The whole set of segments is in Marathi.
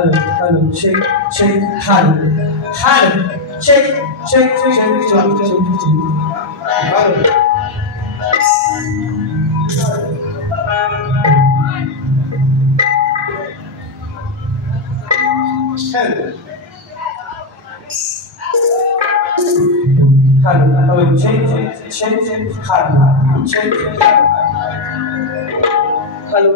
hello, check, check, hello, check, check, check, check. Hello. Hello, check, check, hello, check, hello, check, hello.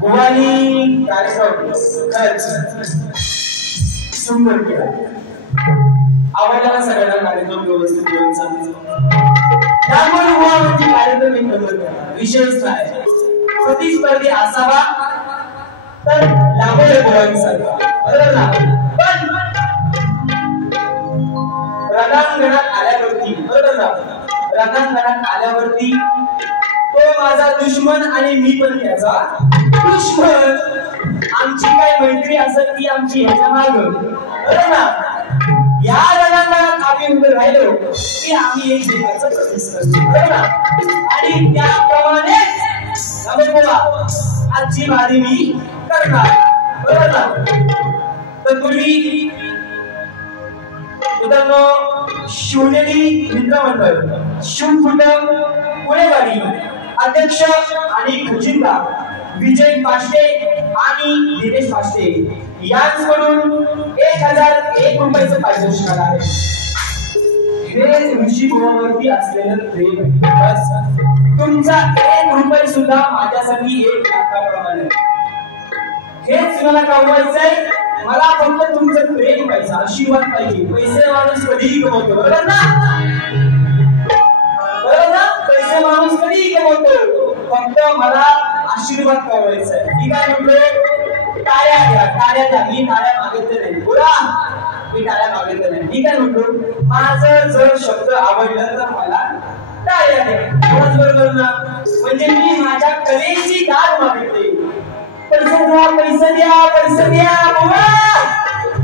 बुवानी कार्यक्रम खरंच सुंदर केला. आवडला सगळ्यांना कार्यक्रम व्यवस्थित करून सांगितलं. त्यामुळे बुवा म्हणजे कार्यक्रम एक नंबर केला. विशेष काय प्रतिस्पर्धी असावा तर लागोय बुवांसारखा, बरोबर ना? पण रणांगणात आल्यावरती, बरोबर ना, रणांगणात आल्यावरती तो माझा दुश्मन आणि मी पण त्याचा दुश्मन. आमची काय मैत्री असत ती आमची ह्याच्या माग, बरोबर ना? या रणांगणात आम्ही उभे राहिलो की आम्ही एकमेकांचा प्रतिस्पर्धी, बरोबर ना? आणि त्याप्रमाणे आजची बारी मी करणार, बरोबर ना? तत्पूर्वी मित्रांनो, शिवनेरी मित्रमंडळ शिवफुट पुणेवाडी अध्यक्ष आणि खजिनदार विजय पाष्टे आणि दिनेश पाष्टे यांच्याकडून 1001 रुपयाचं पारितोषिक आहे. हे ऋषी गुरुवरती असलेलं प्रेम, बस तुमचा 1 रुपया सुद्धा माझ्यासाठी 1 लाखाप्रमाणे. हेच मला कमवायचंय. मला फक्त तुमचं प्रेम पाहिजे, आशीर्वाद पाहिजे. पैसे माणूस कधीही कमवतो, बरोबर ना? बरोबर ना? पैसे माणूस कधीही कमवतो. फक्त मला आशीर्वाद कमवायचा आहे. मी काय म्हणतो, टाळ्या द्या, टाळ्या द्या. मी टाळ्या मागितल्या नाही, बोला, मी टाळ्या मागितल्या नाही. मी काय म्हणतो, माझं जर शब्द आवडलं तर मला टाळ्या द्या, बरोबर ना? म्हणजे मी माझ्या कलेची दाद मागितली. पैसे द्या, पैसे द्या, पैसे द्या,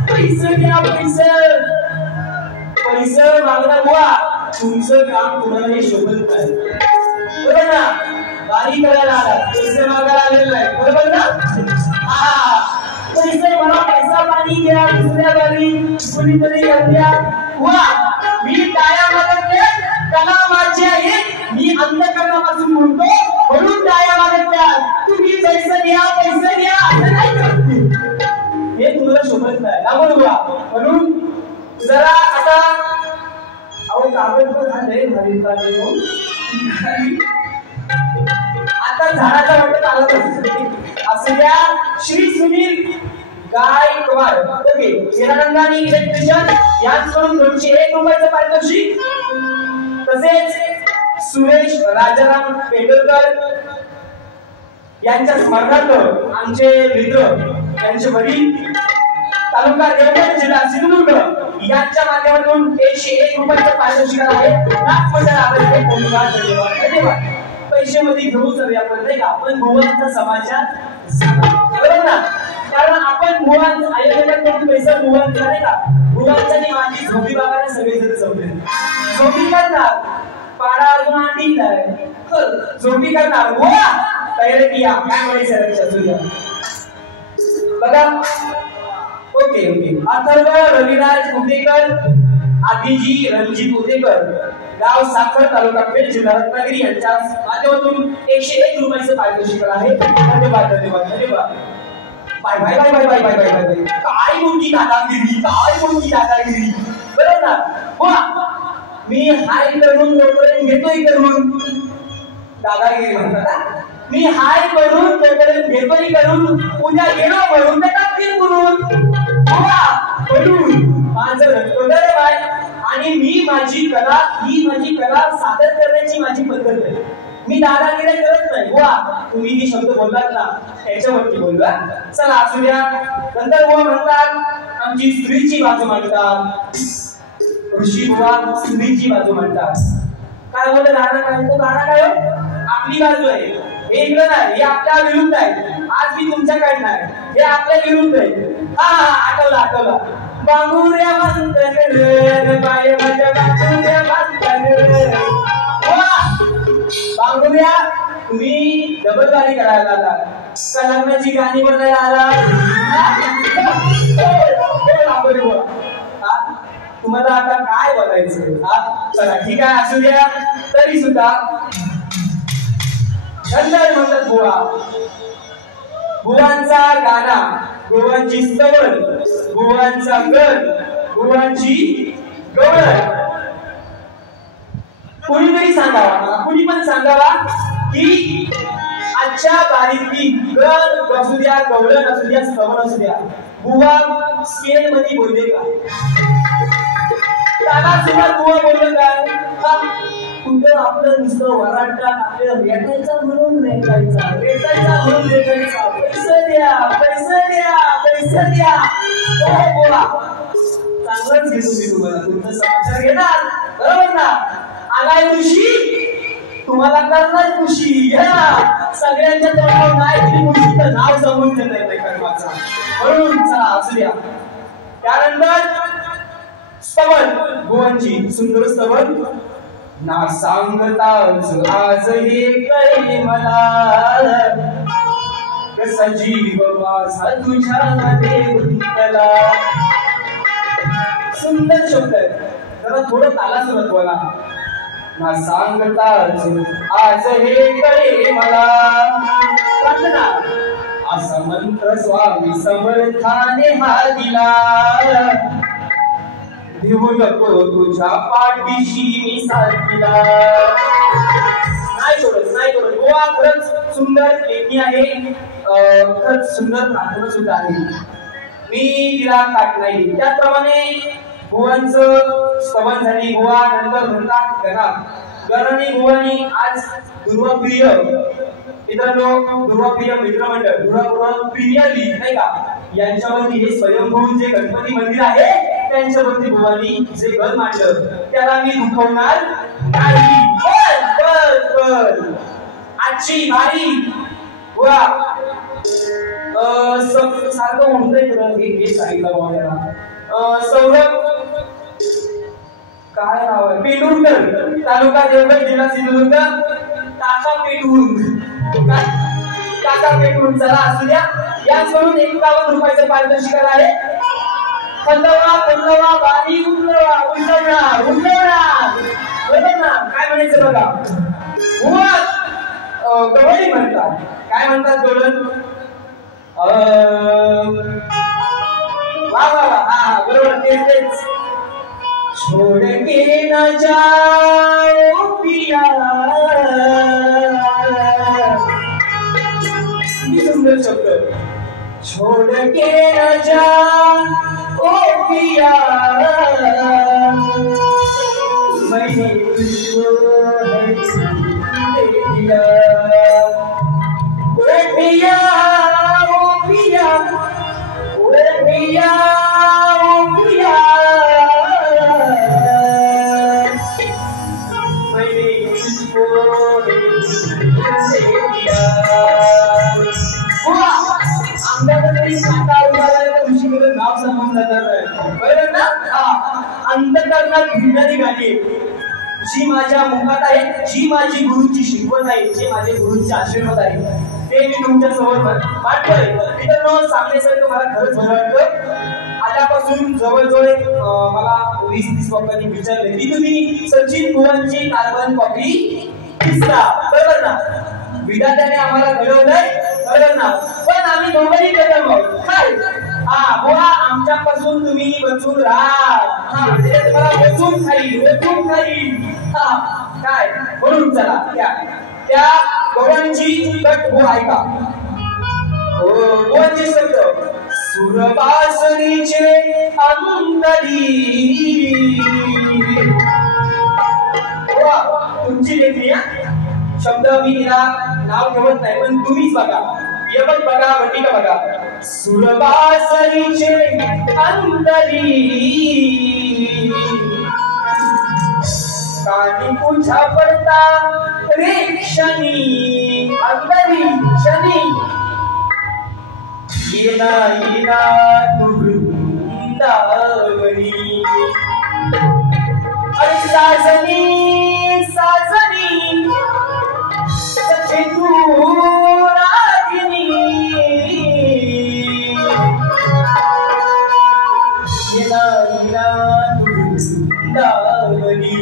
पैसे द्या, पैसे. पैसे मागला बुवा, तुमचं काम तुम्हाला हे शोभत नाही, बरोबर ना? बारी करायला आला, पैसे मागायला आलेलं नाही, बरोबर ना? हा, पैसे मला पैसा पाणी द्या, दुसऱ्या बारी कुणीतरी द्या. वा, मी टाळ्या मागतल्या, कला माझी आहे, मी अंतःकरणापासून म्हणतो, म्हणून टाळ्या मागतल्या. तुम्ही पैसे द्या, पैसे द्या, असं नाही करत. हे तुम्हाला शोभत नाही, बरोबर? म्हणून जरा आता अहो कागद पण झाले आता झाडाच्या वाटत आलं असं द्या. श्री सुनील गायकवाड, ओके, हिरानंदानी इलेक्ट्रिशियन यांच्याकडून 201 रुपयाचं पारितोषिक. तसेच सुरेश राजाराम पेडलकर यांच्या स्मरणार्थ आमचे मित्र, यांचे वडील, तालुका देवगड, जिल्हा सिंधुदुर्ग यांच्या माध्यमातून 101 रुपयाचं पारितोषिक आहे. धन्यवाद. पैसे मध्ये घेऊ जाऊया आपण, नाही का? आपण भुवांचा समाजात, बरोबर ना? कारण आपण भुवांचा आयोजन पैसा भुवांचा, नाही का? भुवांचा आणि माझी झोपी बाबाला सगळेजण जमले. झोपी करणार, पाडा अजून आधी झोपी करणार, बुवा तयारी किया, काय म्हणायचं लक्षात बघा. Okay okay. अथर्व रविराज उदेकर, आदिजी रणजित उदेकर, गाव साखर, तालुका पेठ, जिल्हा रत्नागिरी यांच्या माध्यमातून 101 रुपयाचं पारितोषिक आहे. धन्यवाद, धन्यवाद, धन्यवाद. Bye bye bye bye bye bye bye bye. काय मोठी दादागिरी, काय मोठी दादागिरी, बरोबर ना? वा, मी हाय करून तोपर्यंत घेतोय करून दादागिरी म्हणतात. मी हाय करून तोपर्यंत घेतोय करून, उद्या गेलो म्हणून टाकतील करून. माझं रक्तदार बाय. आणि मी माझी कला, ही माझी कला सादर करण्याची माझी पद्धत आहे. मी दादागिरी करत नाही. वा, तुम्ही जे शब्द बोललात ना त्याच्यावरती बोलला. चला असू द्या. नंतर बुवा म्हणतात आमची स्त्रीची बाजू मांडतात, ऋषी बुवा स्त्रीची बाजू मांडतात. काय बोलत राहणार काय? तो गाणं काय आपली बाजू आहे, हे इकडं नाही, हे आपल्या विरुद्ध आहे. आज मी तुमच्याकडे नाही, हे आपल्या विरुद्ध आहे. हा आठवला. बांगुऱ्या बांधन रे बाय माझ्या बांगुऱ्या बांधन रे. बांगुऱ्या तुम्ही डबलबारी करायला आला का लग्नाची गाणी बनायला आला? तुम्हाला आता काय बघायचं? चला ठीक आहे, असू द्या. तरी सुद्धा नंतर म्हणतात बुवांचा गाणा, बुवांची स्तवन, बुवांचा गण, बुवांची गवळण. कुणीतरी सांगावा, कुणी पण सांगावा की आजच्या बारीतली गण असू द्या, गवळण असू द्या, स्तवन असू द्या, बुवा स्केल मध्ये बोलले का? त्याला सुद्धा बुवा बोलले काय? कुठं आपलं नुसतं वराडतात, आपल्याला रेटायचा म्हणून रेटायचा, रेटायचा म्हणून रेटायचा. पैसे द्या, पैसे द्या, पैसे द्या. हो बुवा, चांगलंच घेतो मी तुम्हाला, तुमचं समाचार घेणार, बरोबर ना? आलाय खुशी, तुम्हाला करणार खुशी. सगळ्यांच्या तोंडावर नाही तरी खुशीचं नाव समजून देत नाही कर्माचा. म्हणून चला असू द्या. त्यानंतर स्तवन, बुवांची सुंदर स्तवन. ना सांगताच आज हे कळे मला, कसा जीव माझा तुझ्यामध्ये गुंतला. सुंदर शब्द आहे, जरा थोडं ताला सुरत बोला. ना सांगताच आज हे कळे मला, प्रार्थना असा मंत्र स्वामी समर्थाने हा दिला. भिवू नको तुझ्या पाठीशी मी साथीला. नाही सोडत. गोवा खरंच सुंदर लेखी आहे, खरंच सुंदर प्रार्थना सुद्धा आहे. मी तिला काट नाही. त्याचप्रमाणे बुवांचं स्तवन झाली. बुवा नंतर म्हणतात गणा. गणाने बुवानी आज दुर्वाप्रिय मित्रांनो, दुर्वाप्रिय मित्रमंडळ, दुर्वाप्रिय लीग नाही का, यांच्यावरती हे स्वयंभू जे गणपती मंदिर आहे त्यांच्यावरती बुवानी जे गण मांडलं त्याला मी दुखवणार नाही. बर आजची बारी बुवा सारखं म्हणतोय हे सांगितलं बुवा. सौरभ काय नाव आहे? पेटूरकर, तालुका देवगड, जिल्हा सिंधुदुर्ग. काका पेटूर. चला असू द्या. याचकडून 51 रुपयाचं पारितोषिक आहे. खंडवा बारी उलवा बरोबर ना? काय म्हणायचं बघा. गवळी म्हणतात. काय म्हणतात गवळण? हा बरोबर, तेच. छोड़ के न जाओ पिया. सुंदर शब्द. छोड़ के न जाओ पिया, मैंने तुझको दे दिया. ओ पिया, ओ पिया, ओ पिया, ओ पिया, नाव समजलं बरोबर ना? अंतकरणात भिडणारी गाणी जी माझ्या मुखात आहे, जी माझी गुरुची शिकवण आहे, जे माझे गुरुचे आशीर्वाद आहे, ते मी तुमच्या समोर मांडतोय. मित्रांनो, सांगण्यासारखं मला खरंच बरं वाटतं. आल्यापासून जवळजवळ मला 20-30 लोकांनी विचारले की तुम्ही सचिन बुवांची कार्बन कॉपी दिसता, बरोबर ना? विधात्याने आम्हाला घडवलंय, बरोबर ना? पण आम्ही दोघंही कदम आहोत. काय बुवा, आमच्यापासून तुम्ही बचून राहा. तुम्हाला बचून खाईल. काय म्हणून चला त्या गवळणची कट हो ऐका. बुवांचे शब्द सुरबासरीचे अंतरी. तुमची लेखी शब्द मी तिला नाव ठेवत नाही, पण तुम्हीच बघा. यमक बघा, भटिका बघा. सुरबासरीचे अंतरी कानी तुझ्या पडता रे क्षणी. अंतरी क्षणी येना येना तू वृंदावनी अरे साजनी साजनी सखे तू रागिनी येना येना तू वृंदावनी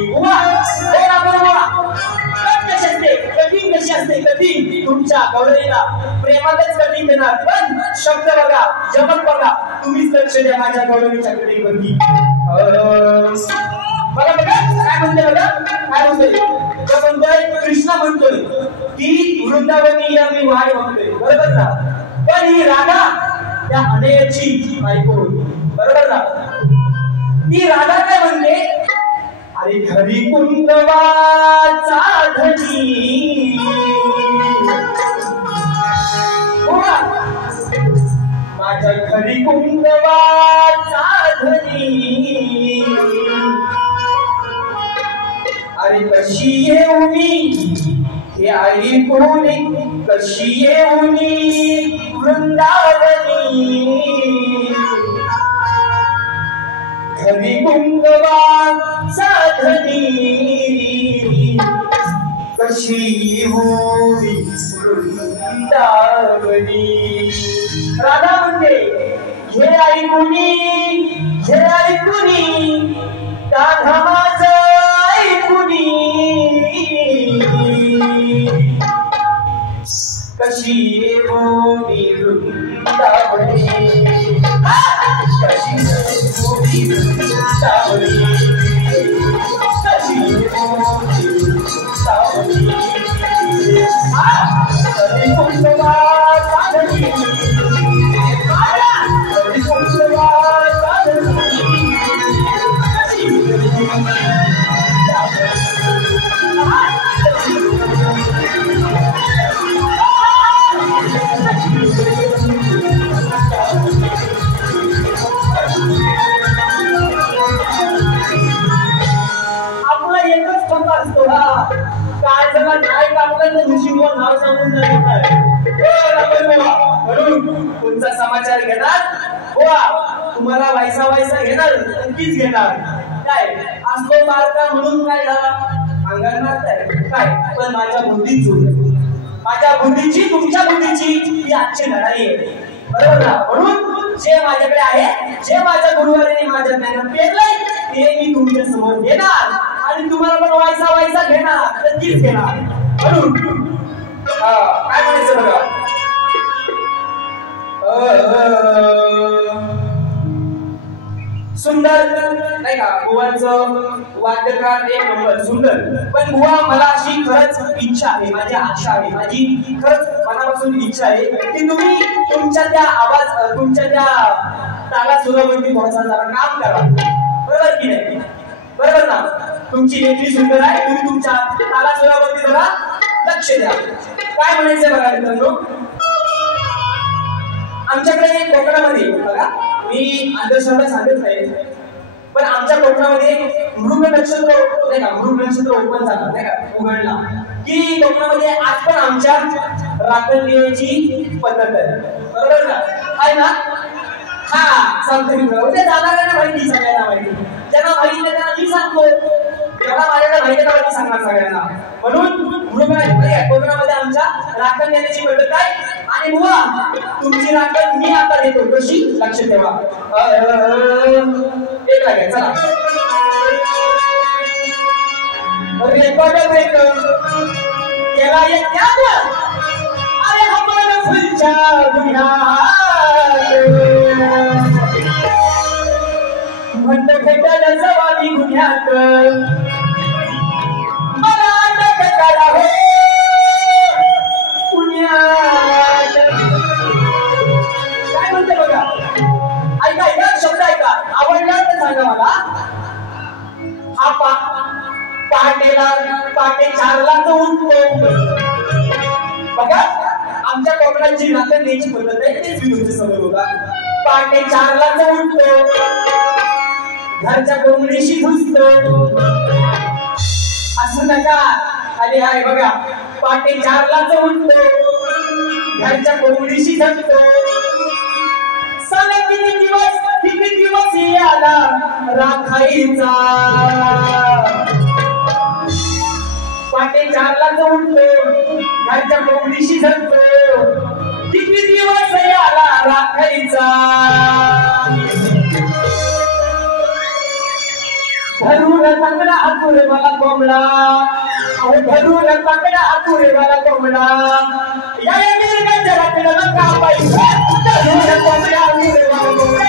कठीण कशी असते कठीण तुमच्या गौरवीला प्रेमातच कठीण देणार पण शब्द बघा जमत बघा तुम्हीच लक्ष द्या माझ्या गौरवीच्या कठीणवरती बघा बघा काय म्हणते बघा काय म्हणतोय कृष्णा म्हणतोय की वृंदावनी या मी वाट बघतोय बरोबर ना पण ही राधा त्या अनयची बायको होती बरोबर ना ती राधा काय म्हणते अरे घरी कुंदवाचा धनी माझ्या घरी कुंदवाचा धनी अरे कशी येऊनी हे ऐकून कशी येऊनी वृंदावनी घरी कुंदवाचा धनी कशी होई वृंदावनी राधा म्हणते हे ऐकुनी राधा माझं ऐकुनी कशी होई वृंदावनी कशी होई वृंदावनी कशी होई वृंदावनी कधी कुंदवाचा धनी कधी कुंदवाचा धनी आपला एकच पंथ असतो हा काय जगा काय काम करत ऋषीमुळे नाव सांगून म्हणून तुमचा समाचार घेणार तुम्हाला वायसा घेणार नक्कीच घेणार काय असलो मार्का म्हणून काय झाला अंगात मारताय काय पण माझ्या बुद्धीची तुमच्या बुद्धीची ही आजची लढाई आहे बरोबर ना म्हणून जे माझ्याकडे आहे जे माझ्या गुरुवारीने माझ्या ज्ञानात पेरलंय ते मी तुमच्या समोर घेणार आणि तुम्हाला पण वायसा घेणार नक्कीच घेणार म्हणून काय म्हणायचं बघा सुंदर नाही का बुवांचं वाद्यकार एक नंबर सुंदर पण बुवा मला अशी खरंच इच्छा आहे माझी आशा आहे माझी खरंच मनापासून इच्छा आहे की तुम्ही तुमच्या त्या ताला सुरावरती थोडासा जरा काम करा बरोबर की नाही बरोबर ना तुमची नेत्री सुंदर आहे तुम्ही तुमच्या ताला सुरावरती जरा लक्ष द्या काय म्हणायचं बघा मित्रांनो आमच्याकडे कोकणामध्ये बघा मी अंधश्रद्धा सांगत नाही पण आमच्या कोकणामध्ये मृग नक्षत्र नाही का मृग नक्षत्र ओपन झाला नाही का उघडला की कोकणामध्ये आज पण आमच्या राखण देण्याची पद्धत आहे बरोबर ना आहे ना हा सांगतो मी उद्या जाणाऱ्यांना माहिती सगळ्यांना माहिती ज्यांना माहिती नाही त्यांना मी सांगतो जेव्हा माझ्याकडे माहिती का माहिती सांगणार सगळ्यांना म्हणून मृग कोकणामध्ये आमच्या राखण देण्याची पद्धत आहे आणि बुवा तुमची राखण मी आता देतो कशी लक्ष ठेवा एक लागेल चला रेकॉर्ड केला एक अरे आपण फुलच्या म्हणत भेटायला जवानी गुन्ह्यात मला अटक करा हो पुण्यात काय म्हणते बघा ऐका ऐका शब्द ऐका आवडला तर सांगा मला हा पहाटे 4ला तो उठतो बघा आमच्या कोकणाची राखण द्यायची पद्धत आहे तेच मी तुमच्या समोर होता पहाटे 4ला तो उठतो घरच्या कोंबडीशी घुसतो असं नका अरे हाय बघा पहाटे 4ला तो उठतो घरच्या कोंबडीशी झटतो आला राखायचा पाटे 4ला उठतो घरच्या कोंबडीशी झटतो किती दिवस आला राखायचा धरून तंगडा हातुरे मला कोंबडा अहो धरून तंगडा हातुरे मला कोंबडा या मिरगाच्या रात्रीला कापायचा धरून कोंबडा हातुरे मला कोंबडा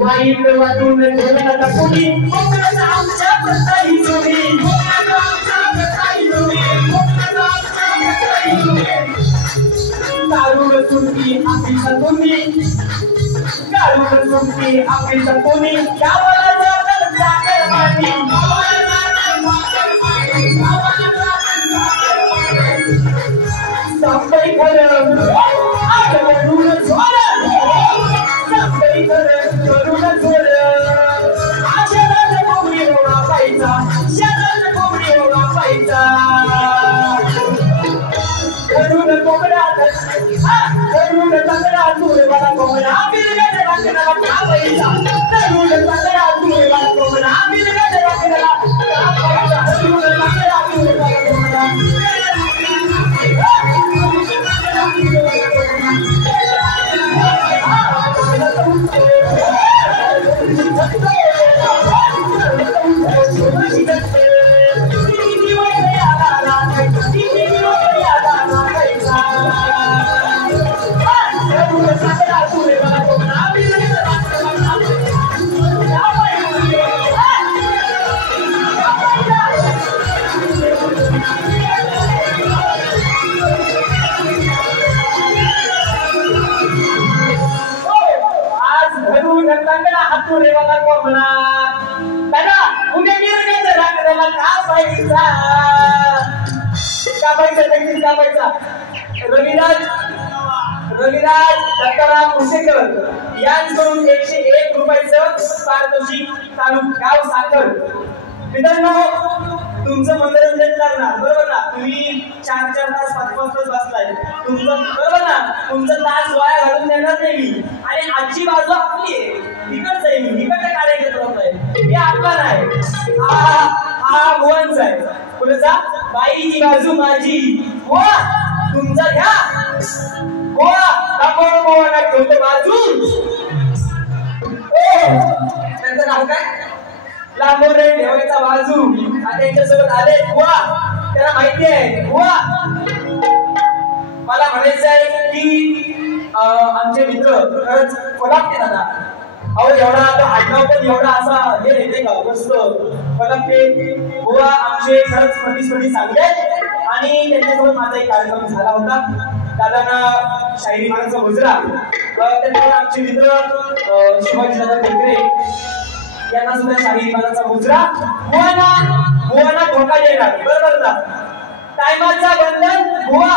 वाईट वाटून ठेवण्याचा कोणी आमच्या प्रताई जोडी दारूळ सुटली आपली सतोनी दारूळ सुटली आपली सतोनी संपई खरं रविराज दत्ताराम उसेकर यांकडून 101 रुपयाचं पारितोषिक गाव साखर. मित्रांनो तुमचं मनोरंजन करणार बरोबर ना तुम्ही 4-4 तास 5-5 तास बसलाय तुमचं बरोबर ना तुमचं तास वाया घालून देणार नाही मी आणि आजची बाजू आपली आहे इकडच आहे मी इकडचा कार्यक्रम आहे हे आपला नाही हा भुवनचा आहे पुढचा बाईची बाजू माझी हो तुमचा घ्या हो आपण बोला ठेवतो बाजू त्यांचं नाव काय लांबोरे ठेवायचा बाजू आणि त्यांच्यासोबत आले बुवा त्याला माहिती आहे बुवा मला म्हणायचं आहे की आमचे मित्र खरंच कोल्हापूर दादा अहो एवढा आता आडनाव पण एवढा असा हे येते का मस्त कोल्हापूर बुवा आमचे खरंच प्रतिस्पर्धी चांगले आणि त्यांच्यासोबत माझा एक कार्यक्रम झाला होता दादांना शाहिरी मानाचा मुजरा त्याच्यावर आमचे मित्र शिवाजी दादा टेकरे यांना सुद्धा शाहिरी मानाचा मुजरा बुवाना धोका देणार बरोबर ना टायमाचा बंधन बुवा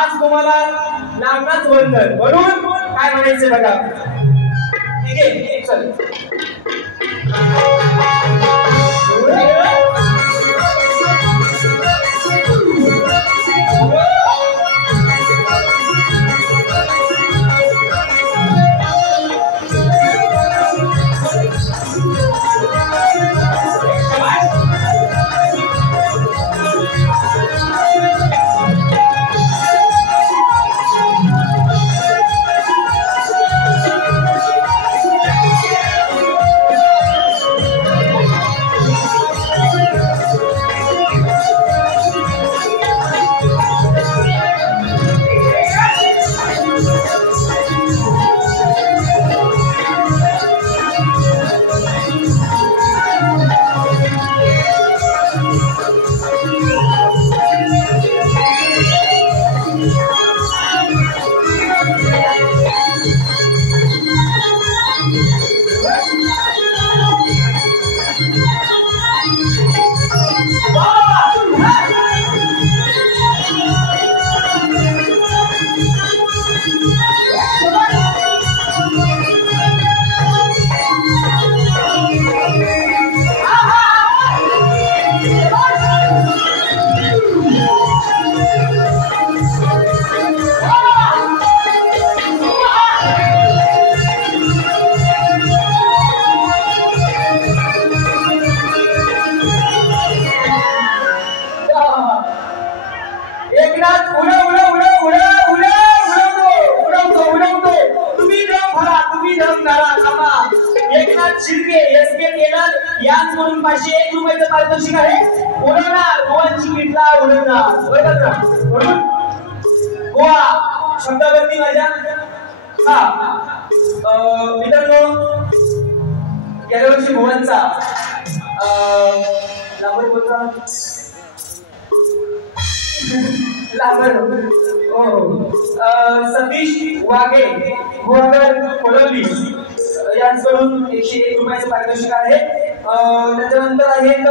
आज तुम्हाला लागणारच बंधन म्हणून काय म्हणायचं बघा ठीक आहे चल शिर्के एसके टेलर याच म्हणून 501 रुपयाचं पारितोषिक आहे. उडवणार गोवांची किटला उडवणार. बरोबर ना? म्हणून गोवा शब्दावरती माझ्या मित्रांनो गेल्या वर्षी गोवांचा लांबर बोलता सतीश वाघे गोवागर कोलंबी यांच्याकडून 101 रुपयाचं पारितोषिक आहे. त्याच्यानंतर आहेत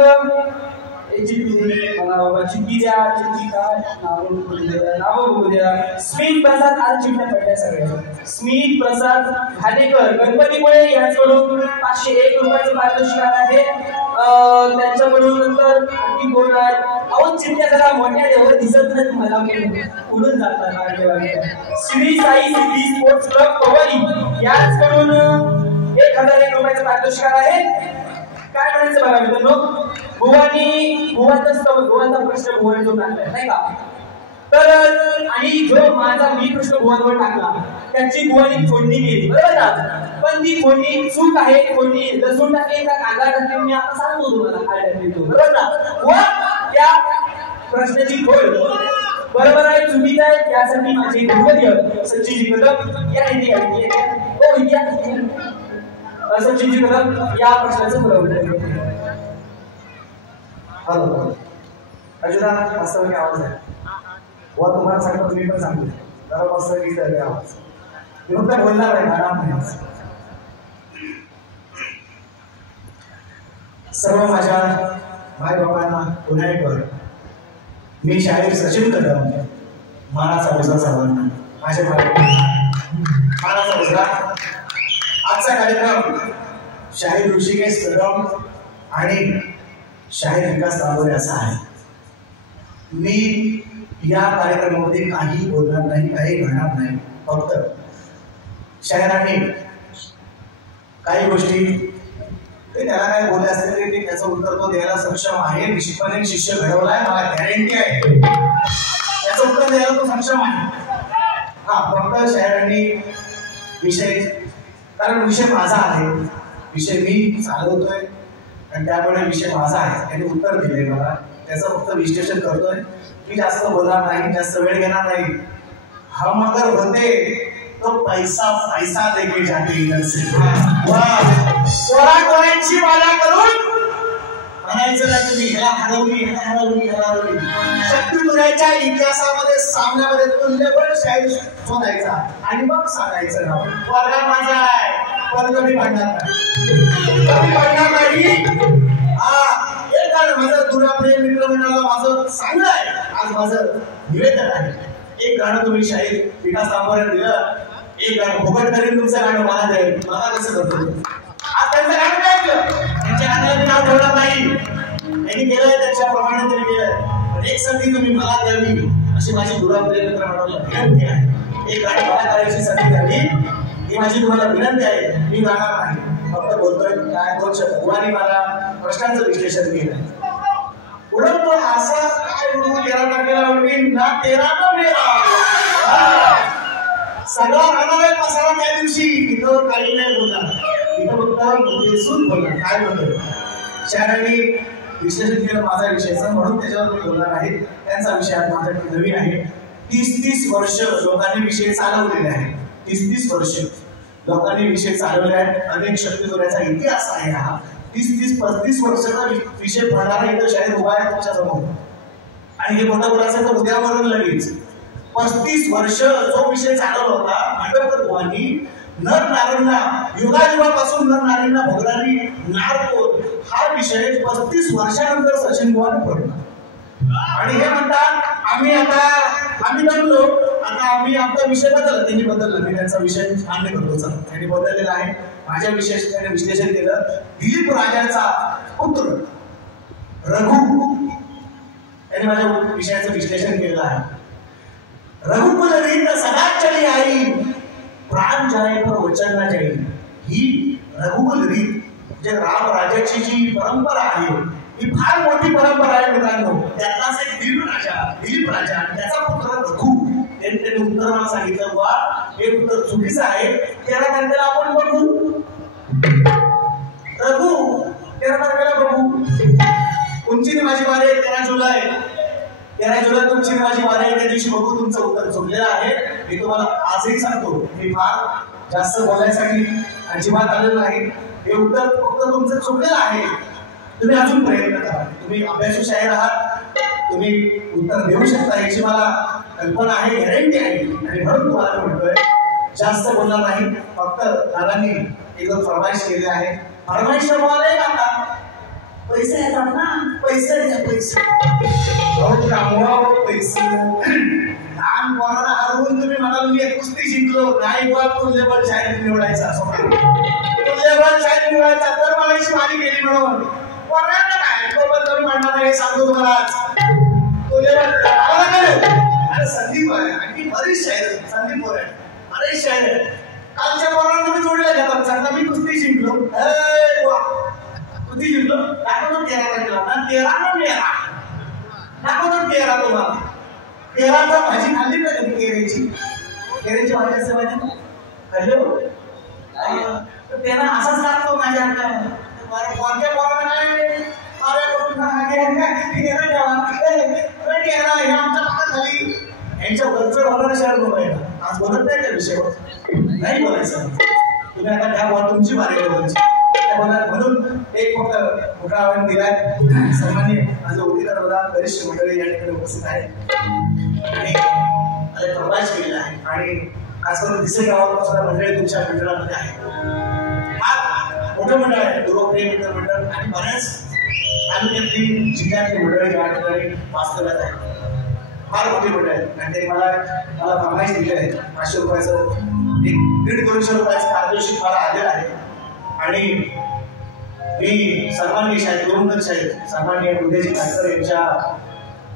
चिठ्ठी द्या चिठ्ठी काय नाव बघू द्या. स्मित प्रसाद आज चिठ्ठ्या पडल्या सगळ्या. स्मित प्रसाद घाणेकर गणपतीमुळे यांच्याकडून 501 रुपयाचं पारितोषिक आहे. त्यांच्याकडून नंतर आणखी कोण आहे? अहो चिठ्ठ्या जरा मोठ्या देवर दिसत नाही मला उडून जातात. Shri Sai city sports club Kavari यांच्याकडून 1001 रुपयाचं पारितोषिक आहे. काय म्हणायचं बघा मित्रांनो, गोवांचा प्रश्न गोवांवर टाकलाय नाही का? तर आणि जो माझा मी प्रश्न गोवांवर टाकला त्याची गोवानी फोडणी केली बरोबर ना? पण ती फोडणी चूक आहे. फोडणी लसूण टाकली का कांदा टाकली मी आता सांगतो तुम्हाला काय टाकली बरोबर ना? गोवा त्या प्रश्नाची फोड बरोबर आहे चुकीचं आहे यासाठी माझे धन्यवाद. सचिनजी कदम या सचिनजी कदम या प्रश्नाचं बरोबर. हॅलो अजुना मस्त आवाज आहे. व तुम्हाला सांगतो तुम्ही पण सांगतो जरा मस्त गीत आहे आवाज. मी फक्त बोलणार आहे आराम नाही. सर्व माझ्या माय बाबांना पुन्हा एकवर मी शाहीर सचिन कदम मानाचा उजवा सर्वांना माझ्या मानाचा उजवा. आजचा कार्यक्रम शाहीर ऋषिकेश कदम आणि शाहीर विकास तांबोरे असा आहे. मी या कार्यक्रमामध्ये काही बोलणार नाही काही म्हणणार नाही. फक्त शाहिरांनी काही गोष्टी ते त्याला काय बोलले असतील ते त्याचं उत्तर तो द्यायला सक्षम आहे. निश्चितपणे शिष्य घडवलाय मला गॅरंटी आहे त्याचं उत्तर द्यायला तो सक्षम आहे. हा फक्त शाहिरांनी विषय कारण विषय माझा आहे विषय मी चालवतोय आणि त्यामुळे विषय माझा आहे. त्यांनी उत्तर दिले मला त्याचं फक्त विश्लेषण करतोय. मी जास्त बोलणार नाही जास्त वेळ घेणार नाही. हम अगर होते तो पैसा पैसा देके जाते इधर से. कोणाची माला करून म्हणायचं नाही तुम्ही ह्याला हरवली. शक्तीपुराच्या इतिहासामध्ये सामन्यामध्ये तुल्यबळ शाहीर शोधायचा आणि मग सांगायचं नाव वर्गात माझा आहे पण कधी पडणार नाही. एक गाणं माझं दुराप्रिय मित्र मंडळाला माझं चांगलं आहे. आज माझं निवेदन आहे. एक गाणं तुम्ही शाहीर विकास तांबोरे दिलं. एक गाणं फुकट करीन तुमचं गाणं मला द्याल. मला कसं करतो आज त्यांचं गाणं काय ऐकलं त्यांच्या गाण्याला मी नाव ठेवणार नाही. त्यांनी केलंय त्याच्याप्रमाणे त्यांनी केलंय. एक संधी तुम्ही मला द्यावी अशी माझी दुराप्रिय मित्र मंडळाला विनंती आहे. एक गाणं मला करायची संधी द्यावी ही माझी तुम्हाला विनंती आहे. मी गाणार नाही फक्त बोलतोय. काय दोन शब्द गुवानी मला प्रश्नांचं विश्लेषण केलं. उडवतो असा काय म्हणून 13 तारखेला उडवीन ना 13 ना मेरा सगळा राहणार पसारा त्या दिवशी. इथं काही नाही बोलणार इथं फक्त बेसून बोलणार. काय म्हणतोय शाळांनी विश्लेषण केलं माझा विषयाचा म्हणून त्याच्यावर मी बोलणार आहे. त्यांचा विषय आज माझ्याकडे नवीन आहे. 30 वर्ष लोकांनी विषय चालवलेले आहे. 30 वर्ष लोकांनी विषय चालवले आहेत. अनेक शक्तीचोऱ्याचा इतिहास आहे हा. 30-35 वर्षाचा विषय पडणारा इथं शाहीर उभा आहे तुमच्या समोर आणि हे मोठं बोलायचं तर उद्या म्हणून लगेच 35 वर्ष जो विषय चालवला होता आंबेडकर बुवांनी नर नारींना युगायुगापासून नर नारींना भोगणारी नारकोल हा विषय 35 वर्षानंतर सचिन बुवाने पडला. आणि हे म्हणतात आम्ही जमलो, आता आम्ही आमचा विषय बदलला. त्यांनी बदलला, मी त्यांचा विषय मान्य करतो. चला, त्यांनी बदललेला आहे. माझ्या विषयाचे त्याने विश्लेषण केलं. दिलीप राजाचा पुत्र रघु यांनी माझ्या विषयाचं विश्लेषण केलेलं आहे. रघुकुल रीत सदा चली आई, प्राण जाए पर वचन न जाई. ही रघुकुल रीत जे राम राजाची जी परंपरा आहे ही फार मोठी परंपरा आहे मित्रांनो. त्यातलाच एक दिलीप राजा आणि त्याचा पुत्र रघु. त्यांनी उत्तर मला सांगितलं बुवा हे उत्तर चुकीचं आहे. 13 तारखेला आपण बघू रघु, 13 तारखेला बघू. तुमची माझी वारी आहे 13 जुलै. 13 जुलै तुमची माझी वारी आहे. त्या दिवशी बघू. तुमचं उत्तर चुकलेलं आहे. मी तुम्हाला आजही सांगतो, मी फार जास्त बोलायसाठी अजिबात आलेलं नाही. हे उत्तर फक्त तुमचं चुकलेलं आहे. तुम्ही अजून प्रयत्न करा. तुम्ही अभ्यासू शाहीर आहात, तुम्ही उत्तर देऊ शकता याची मला कल्पना आहे, गॅरंटी आहे. आणि म्हणून तुम्हाला म्हणतोय जास्त बोलणार नाही. फक्त दादांनी एकदम फरमाईश केली आहे. फरमाईश बोलायला का पैसे येतात ना, पैसे पैसे लहान पोराला हरवून तुम्ही म्हणाल मी कुस्ती शिकलो नाही बुवा, तू लेवल शाहीर निवडायचा लेवल शाहीर निवडायचा तर मला ही मारी केली म्हणून पोरांना काय सोबत कमी म्हणणार नाही सांगतो तुम्हाला. तो लेवल अरे संदीप आहे आणि बरेच शाहीर, संदीप पोर आहे, बरेच शाहीर आहे. कालच्या पोरांना तुम्ही जोडीला घेतात, सांगता मी कुस्ती शिकलो. कुस्ती शिकलो दाखवतो 13 तारखेला ना, 13 ना 13 दाखवतो 13 तुम्हाला. 13चा भाजी खाल्ली का कधी? केळीची भाजी असं माहिती खाल्लो. त्याला असाच लागतो माझ्या कोणत्या पोराला काय आमच्या भागात झाली. यांच्या वरचढ होणारा शहर लोक आहे. आज बोलत नाही त्या विषयावर, नाही बोलायचं. तुम्ही आता घ्या बुवा तुमची बारी बोलायची म्हणून एक फक्त मोठा आव्हान दिलाय. सन्माननीय माझे उद्योजक प्रधान वरिष्ठ मंडळी या ठिकाणी उपस्थित आहे आणि प्रवास केलेला आहे. आणि खास करून दिसे गावापासून मंडळी तुमच्या मंडळामध्ये आहे. हा मोठं मंडळ आहे, दुर्गप्रिय मित्र मंडळ. आणि बऱ्याच तालुक्यातली जिल्ह्यातली मंडळी या ठिकाणी वास्तव्यात आहे. फार मोठी मंडळ आहे. आणि त्यांनी मला फरमाईश दिली आहे. 500 रुपयाचं 1.5-200 रुपयाचं पारितोषिक मला आलेलं आहे. आणि मी सन्माननीय शाहीर गुरुंदर शाहीर सन्माननीय उदयजी ठाकर यांच्या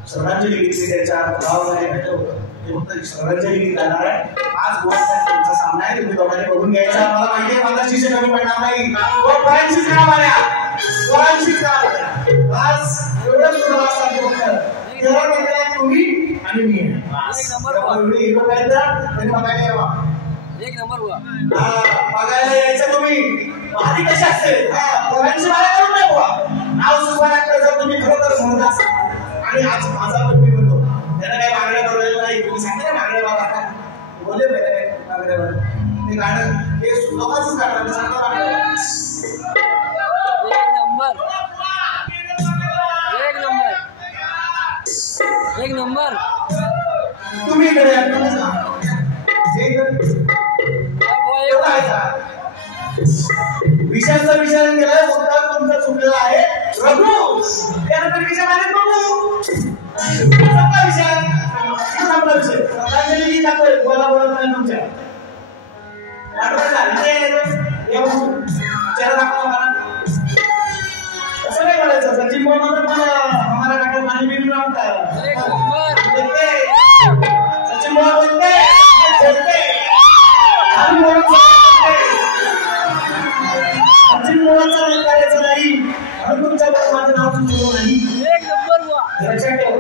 श्रद्धांजली गीत त्यांच्या गावामध्ये भेटलं होतं. ते फक्त श्रद्धांजली गीत गाणार आहे. आज तुमचा सामना आहे, तुम्ही दोघांनी बघून घ्यायचा. मला माहिती आहे माझा शिष्य कमी पडणार नाही. पोरांशीच काम आल्या, पोरांशीच काम आल्या. आज एवढंच तुम्हाला सांगतो फक्त 13 तारखेला तुम्ही आणि मी एवढी लोक आहेत त्यांनी बघायला यावा. 1 नंबर हुआ. बघायला यायचं तुम्ही. भारी कशी असते पोरांची मला करून नाही बुवा. नाव सुचवायला जर तुम्ही खरोखर म्हणत असाल. आणि आज माझा पण मी म्हणतो त्यांना काही मागण्या बनवलेल्या नाही. तुम्ही सांगता ना मागण्या बाबा बोलले पाहिजे मागण्यावर ते गाणं हे लोकांचंच गाणं सांगता मागण्या 1 नंबर तुम्ही इकडे या. विषयाचा विचार केलाय. मुद्दा तुमचा चुकलेला आहे. रघु त्यानंतर विषय मागे बघू. संपला विषय, संपला विषय. श्रद्धांजली गीत दाखवय. बोला नाही तुमच्या चेहरा दाखवा मला. असं नाही बोलायचं. सचिन बोलणार मला हमारा काका पाणी बिल नव्हता. सचिन बोला बोलते सचिन बोलायचं नाही करायचं नाही. म्हणून तुमच्यावर माझं नाव सुचवलं नाही. 1 नंबर हुआ. लक्षात ठेव.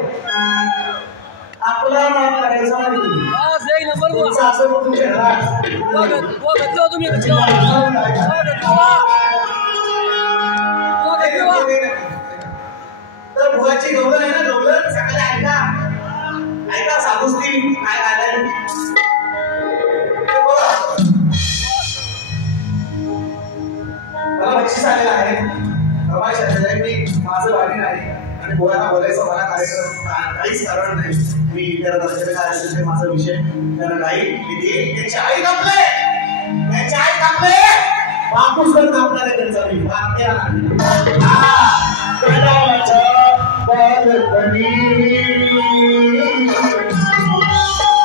आपला नाव करायचं नाही. बस 1 नंबर हुआ. तुमचं असं तुमच्या घरात वो घेतलं तुम्ही घेतलं. तर भुवाची गौरव आहे ना, गौरव सगळे ऐका साधुस्ती काय आलाय. मला बक्षीस आलेलं आहे. प्रवास आलेला आहे. मी माझं वाणी नाही आणि बोलायला बोलायचं मला कार्यक्रम काहीच कारण नाही. मी करत असलेले काय असेल ते माझा विषय त्यांना नाही. त्याची आई जपले चाय कापले बापूस पण कापणार आहे त्यांचा मी बाप्या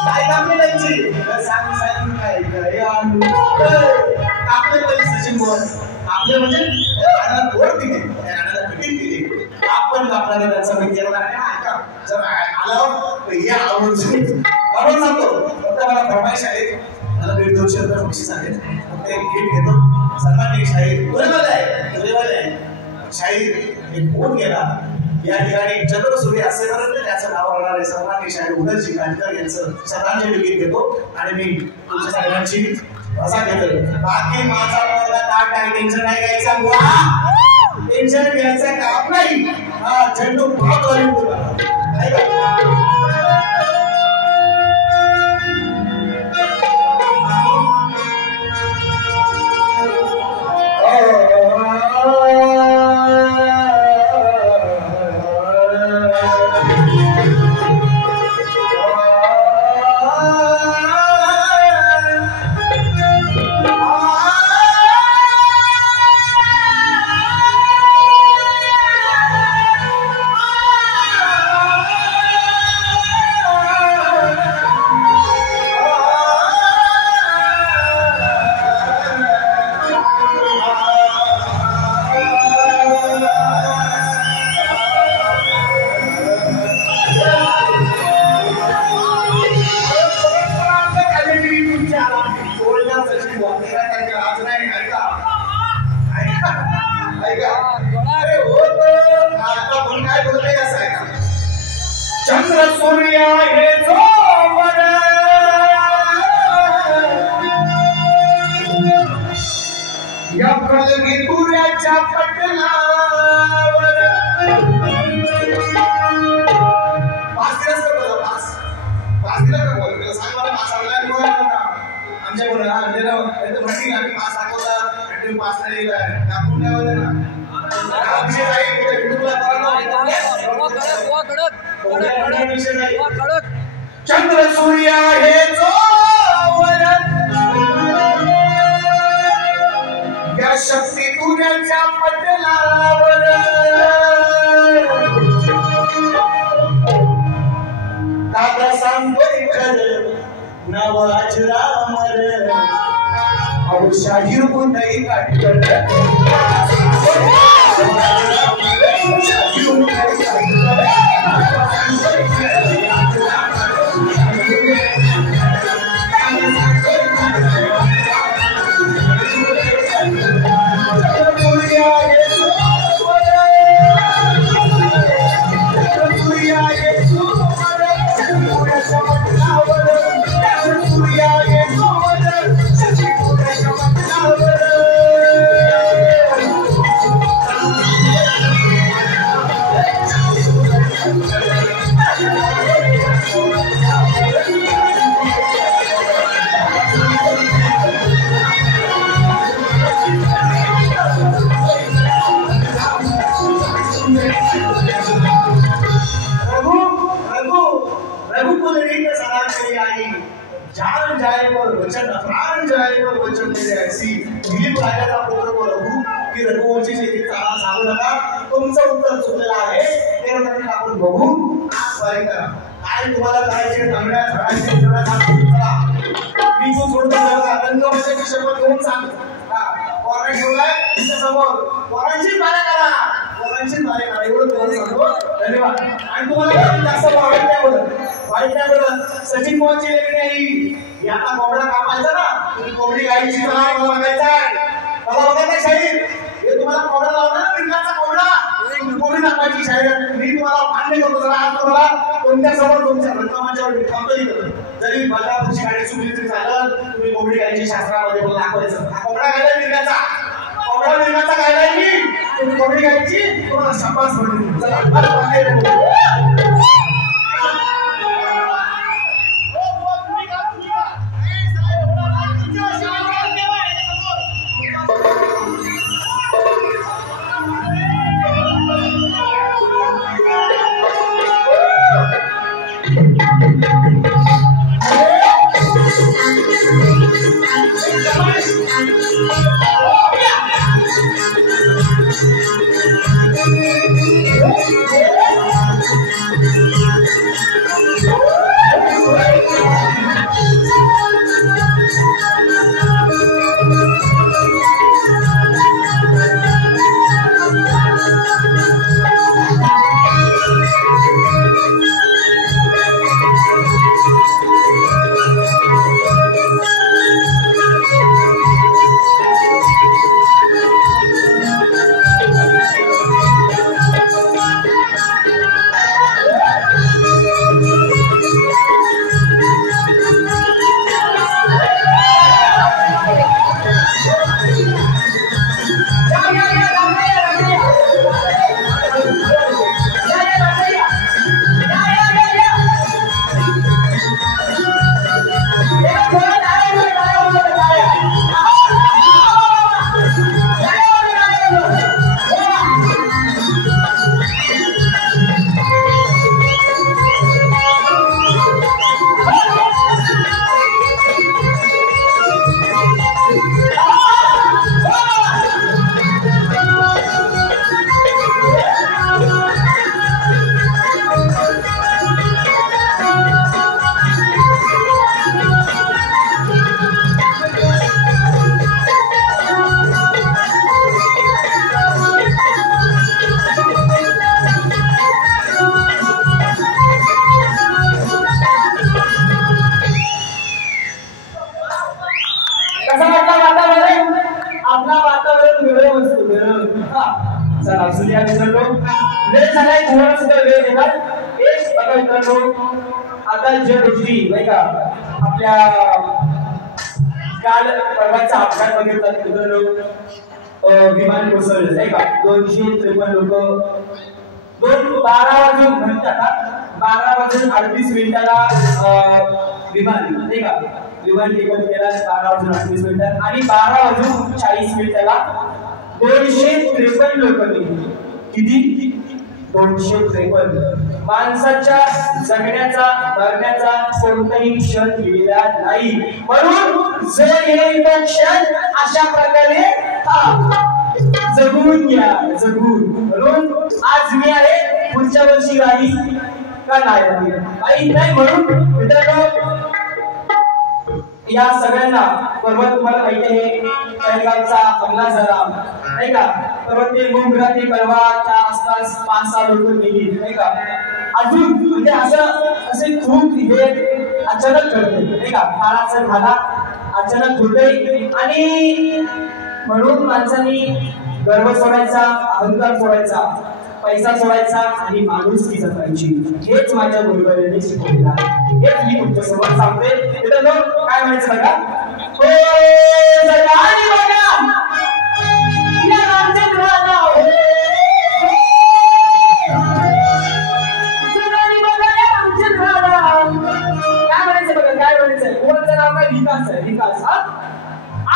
काय कापले त्यांची सांग सांग काय कापले पहिले सचिन बोल आपले म्हणजे गाण्याला गोड दिली गाण्याला फिटिंग दिली आपण कापणार त्यांचा मी केला ऐका जर आला या आवडून सांगतो फक्त मला फरमाईश आहे मला 150 रुपये बक्षीस आहे फक्त एक गिफ्ट घेतो सर्वांनी शाहीर गोरेवाले आहे शाहीर एक फोन केला या ठिकाणी चंद्रसूर्य असेपर्यंत त्याचं नाव राहणार आहे सर्वांनी शाहीर उदयजी काटकर यांचं श्रद्धांजली गीत घेतो आणि मी तुमच्या सगळ्यांची असा घेतोय बाकी माझा वर्ग ताट नाही टेन्शन नाही घ्यायचा बुवा टेन्शन घ्यायचं काम नाही हा झेंडू भाग वाली चंद्र सूर्य हे जोवर या कलगी तुऱ्याच्या पटलावर पाच दिला का बोल त्याला सांग मला पाच आणला आमच्या बोला आम्ही पाच दाखवला आणि पाच नाही दाखवून द्यावं ना चंद्र सूर्य हे जोवर या शक्ती तुझ्याच्या पटलावर दादा सांगतोय खरं नाव अजरामर अहो शाहीर कोणताही काटकर जान जाए पर वचन प्राण जाए पर वचन मेरे ऐसी दिलीप राजाचा पुत्र रघु की रघुवंशी शेती चाला सांगू नका तुमचं उत्तर चुकलेलं आहे ते नंतर आपण बघू आज वारी करा काय तुम्हाला करायचे चांगल्या झाडाचे मी तू सोडतो रंगवंशाची शपथ घेऊन सांग पोरा ठेवलाय तिच्या समोर पोरांची पाऱ्या करा एवढं तुम्हाला सांगतो धन्यवाद आणि तुम्हाला जास्त वाईट नाही बोलत सचिन मोहनची लेखणी आई आता कोंबडा कापायचा ना तुम्ही कोंबडी गायची मला बघायचा मला बघायचं शाहीर हे तुम्हाला कोंबडा लावला ना पिंकाचा कोंबडा कोंबडी दाखवायची शाहीर मी तुम्हाला मान्य करतो जरा आज तुम्हाला कोणत्या समोर तुमच्या रंगमंचावर कंपनी करतो जरी बदलापूरची गाडी चुकली तरी चालत तुम्ही कोंबडी गायची शास्त्रामध्ये मला दाखवायचं हा कोंबडा गायला पिंकाचा कोंबडा पिंकाचा गायला मी तुम्ही कोंबडी गायची तुम्हाला शाबास म्हणून चला चला सुद्या मित्रांनो वेळ झालाय तुम्हाला सुद्धा वेळ देतात एक बघा मित्रांनो आता ज्या गोष्टी नाही का आपल्या काल परवाचा अपघात बघितला मित्रांनो विमान कोसळलं नाही का 253 लोक 12 वाजून म्हणतात 12 वाजून 38 मिनिटाला विमान नाही का विमान टेकअप केला 12 वाजून 38 मिनिटात आणि 12 वाजून 40 मिनिटाला 253 लोक निघाली किती 253 माणसाच्या जगण्याचा मरण्याचा कोणताही क्षण गेलेला नाही म्हणून जर हे क्षण अशा प्रकारे जगून घ्या जगून म्हणून आज मी आहे पुढच्या वर्षी राही का नाही नाही म्हणून मित्रांनो या सगळ्यांना परवा तुम्हाला माहिती आहे पहलगामचा हमला झाला नाही का परवा ते मुंबरा ते परवाच्या आसपास 5-6 लोक गेली नाही का अजून म्हणजे असं असे खूप हे अचानक घडते नाही का काळाचा घाला अचानक होते आणि म्हणून माणसांनी गर्व सोडायचा अहंकार सोडायचा पैसा सोडायचा आणि माणुसकी जपायची हेच माझ्या गुरुवर्यांनी शिकवलेलं आहे हेच मी तुमच्यासमोर सांगते मित्रांनो काय म्हणायचं बघा हो जगानी बघा या रामचंद्राला जगानी बघा या रामचंद्राला काय म्हणायचं बघा काय म्हणायचं कोणाचं नाव काय विकास आहे विकास हा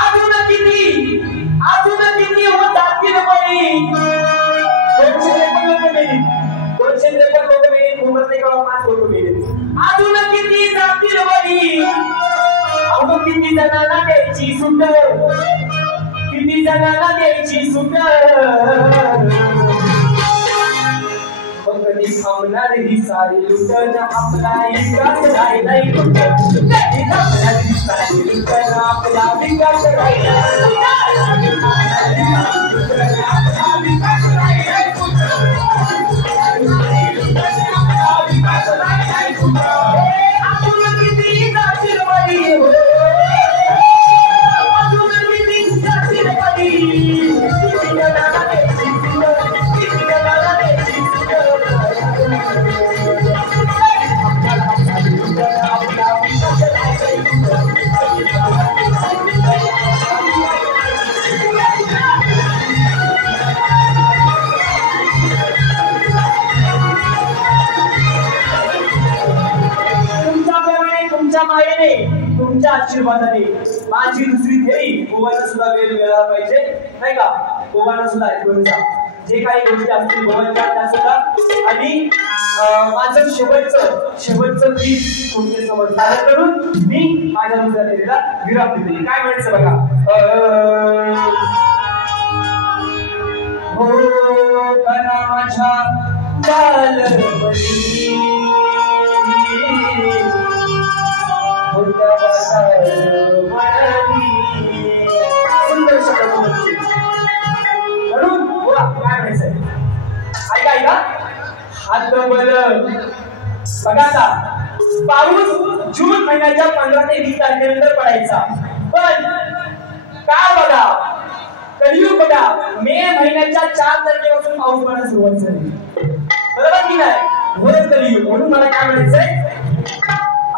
अजून किती होत जातील बाई 253 लोक मिळेल मुंबईत एका 5 लोक मिळेल अजून किती जातील बाई अहो किती जणांना द्यायची सुट किती जणांना द्यायची सुट कधी थांबणार ही सारी लुटण आपला विकास राहिलाय कधी थांबणार ही सारी लुटण आपला विकास तुमच्या आशीर्वादाने माझी दुसरी फेरी गोवाला सुद्धा वेळ मिळाला पाहिजे नाही का गोवाला सुद्धा ऐकूनचा जे काही गोष्टी असतील गोवांच्या त्या सुद्धा आणि माझं शेवटचं गीत तुमच्या समोर सादर करून मी माझ्या दुसऱ्या फेरीला विराम देते काय म्हणायचं बघा हो कना माझ्या बालपणी सुंदर शब्द म्हणून बोला काय म्हणायचंय ऐका हात बल बघा आता पाऊस जून महिन्याच्या 15 ते 20 तारखेनंतर पडायचा पण काय बघा कलियुग बघा मे महिन्याच्या 4 तारखेपासून पाऊस पडायला सुरुवात झाली बरोबर की नाही होत कलियुग म्हणून मला काय म्हणायचंय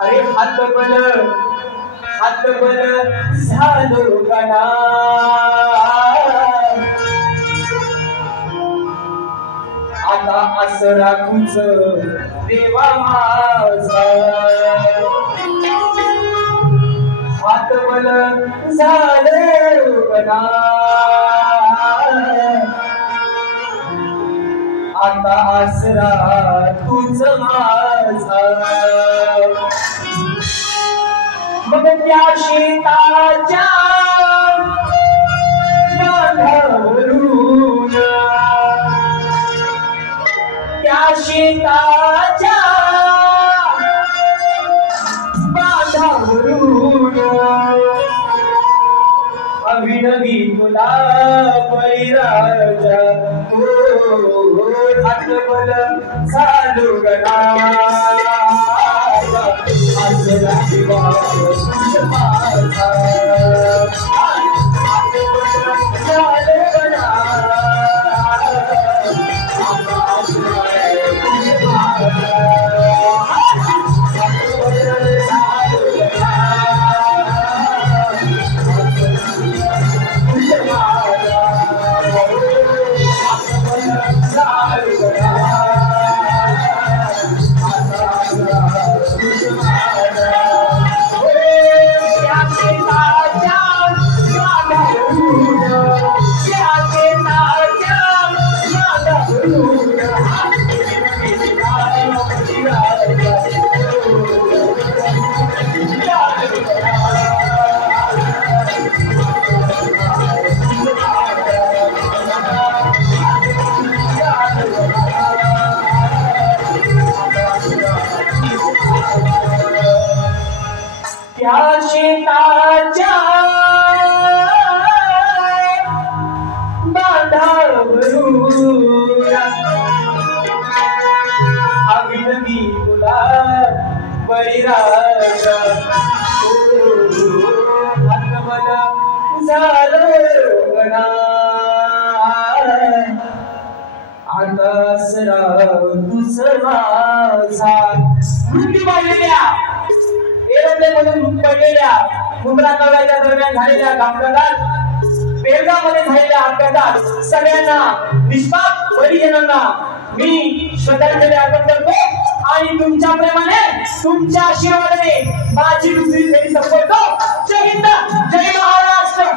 अरे हात बल झालो कना आता असं राखूच देवा माझा हात बल झालो कना आता आसरा तुझ माझा मग त्या शेताच्या बांधावरून त्या शेताच्या बांधावरून अभिनवी तुला बळीराजा हात बल झालो गणा प्रेमाच्या बांधावरून अभिनवी तुला बळीराज आत्मन झालं गणा आता सराव दुसरा मृत्यू पाडलेल्या एरोप्लेनमधून पडलेल्या मुंब्रा कळवायच्या दरम्यान झालेल्या अपघातात बेळगावमध्ये झालेल्या अपघातात सगळ्यांना निष्पाप बळीजनांना मी श्रद्धांजली अर्पण करतो आणि तुमच्या प्रेमाने तुमच्या आशीर्वादाने माझी दुसरी फेरी संपवतो. जय हिंद, जय महाराष्ट्र.